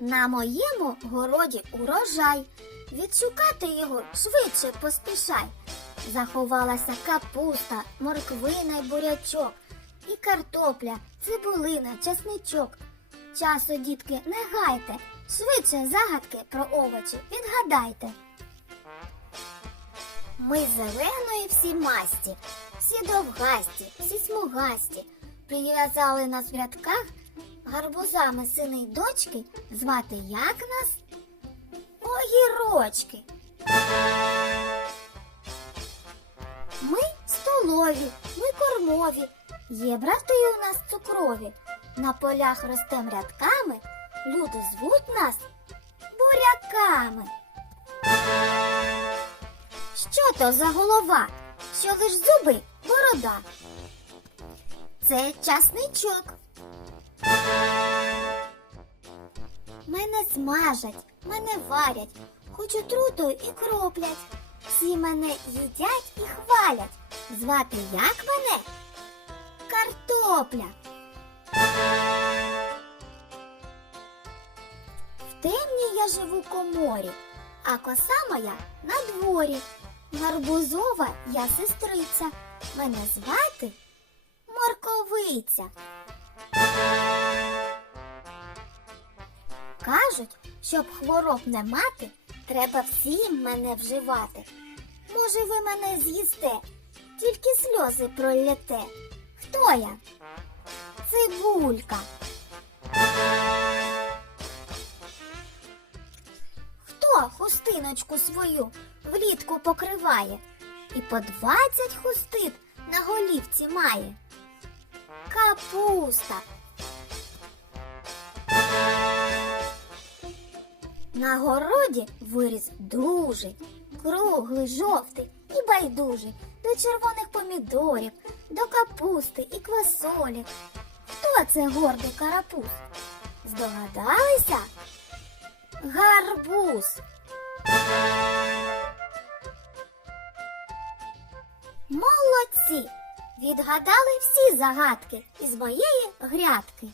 На моєму городі урожай. Відшукати його швидше поспішай. Заховалася капуста, морквина й бурячок, і картопля, цибулина, чесничок. Часу, дітки, не гайте, швидше загадки про овочі відгадайте. Ми зеленої всі масті, всі довгасті, всі смугасті. Прив'язали нас в рядках гарбузами сини й дочки. Звати як нас? Огірочки. Ми столові, ми кормові. Є брати у нас цукрові. На полях ростем рядками. Люди звуть нас буряками. Що то за голова? Що лиш зуби борода? Це часничок. Мене смажать, мене варять, хоч отрутою і кроплять. Всі мене їдять і хвалять. Звати як мене? Картопля. В темній я живу коморі, а коса моя на дворі. Гарбузова я сестриця. Мене звати Морковиця. Кажуть, щоб хвороб не мати, треба всім мене вживати. Може, ви мене з'їсте, тільки сльози пролєте. Хто я? Цибулька. Хто хустиночку свою влітку покриває і по двадцять хустин на голівці має? Капуста. На городі виріс дужий, круглий, жовтий і байдужий до червоних помідорів, до капусти і квасолі. Хто це гордий карапуз? Здогадалися? Гарбуз. Молодці! Відгадали всі загадки із моєї грядки.